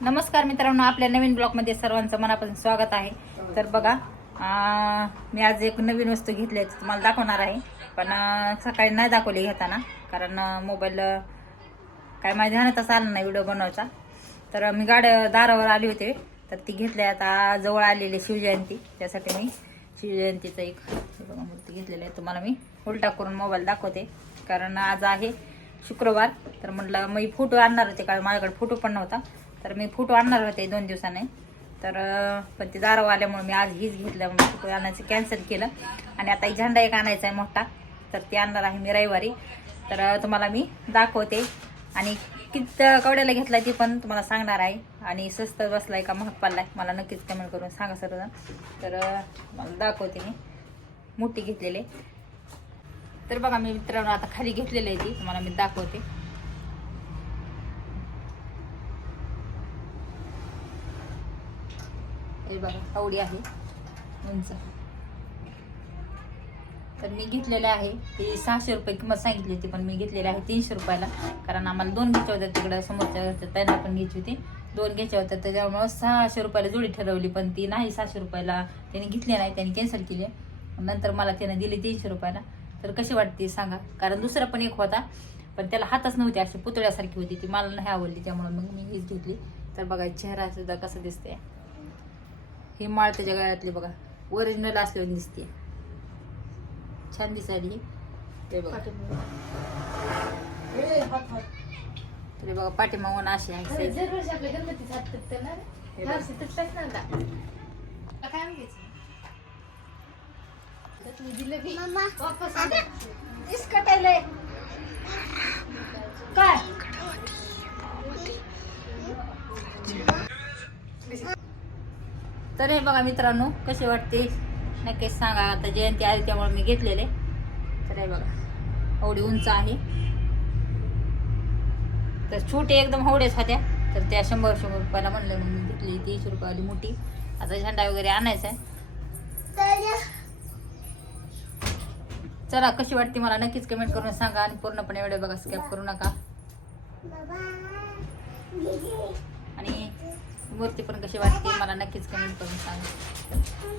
नमस्कार मित्रांनो आपल्या नवीन ब्लॉगमध्ये सर्वांचं मनापासून स्वागत आहे. तर बघा मी आज एक नवीन वस्तू घेतली आहे तुम्हाला दाखवणार आहे. पण सकाळी नाही दाखवली घेताना कारण मोबाईल काय माझ्या तसा आलं नाही व्हिडिओ बनवायचा. तर मी गाड्या दारावर आली होते तर ती घेतली आता जवळ आलेली शिवजयंती त्यासाठी मी शिवजयंतीचं एक बघा मूर्ती घेतलेली आहे. तुम्हाला मी उलटा करून मोबाईल दाखवते कारण आज आहे शुक्रवार. तर म्हटलं मी फोटो आणणार होते कारण माझ्याकडे फोटो पण नव्हता. तर मी फोटो आणणार होते दोन दिवसाने. तर पण ते दारव आल्यामुळे मी आज हीच घेतलं. म्हणून फोटो आणायचं कॅन्सल केलं. आणि आता एक झेंडा एक आणायचा आहे मोठा. तर ते आणणार आहे मी रविवारी. तर तुम्हाला मी दाखवते. आणि किती कवड्याला घेतला ती पण तुम्हाला सांगणार आहे. आणि स्वस्त बसलाय का महाग पडलाय? मला नक्कीच कमेंट करून सांगा सर्वजण तर मला दाखवते मी. मोठी घेतलेली तर बघा मी मित्रांनो आता खाली घेतलेली आहे ती. तुम्हाला मी दाखवते. हे बघा आवडी आहे. उंच. तर मी घेतलेले आहे ती सहाशे रुपये किंमत सांगितली होती पण मी घेतलेली आहे तीनशे रुपयाला. कारण आम्हाला दोन घ्यायच्या होत्या तिकडं समोरच्या घरच्या त्यांना पण घ्यायची होती. दोन घ्यायच्या होत्या तर त्यामुळं सहाशे रुपयाला जोडी ठरवली पण ती नाही सहाशे रुपयाला. त्यांनी घेतली नाही त्यांनी कॅन्सल केली. नंतर मला त्यानं दिली तीनशे रुपयाला. तर कशी वाटते सांगा? कारण दुसरा पण एक होता पण त्याला हातच नव्हते अशी पुतळ्यासारखी होती. ती मला नाही आवडली त्यामुळे मग मी हीच घेतली. तर बघा चेहरा सुद्धा कसं दिसते ही माळ त्याच्या गळ्यातली बघा. ओरिजिनल असल्यावर दिसते. छान दिसायली ही. ते बघा. तरी बघा पाठीमागून अशी आहे. काय? तर हे बघा मित्रांनो कसे वाटते? नक्कीच सांगा. आता जयंती आली त्यामुळे मी घेतलेले. तर हे बघा एवढी उंच आहे. तर छोटे एकदम हवडेच होत्या. तर त्या शंभर शंभर रुपयाला म्हणलं मग मी घेतली. तीनशे रुपयाली मोठी. आता झेंडा वगैरे आणायचा आहे. चला कशी वाटते मला नक्कीच कमेंट करून सांगा आणि पूर्णपणे व्हिडिओ बघा स्कॅप करू नका. मूर्ती पण कशी वाटते मला नक्कीच कमेंट करून सांगा.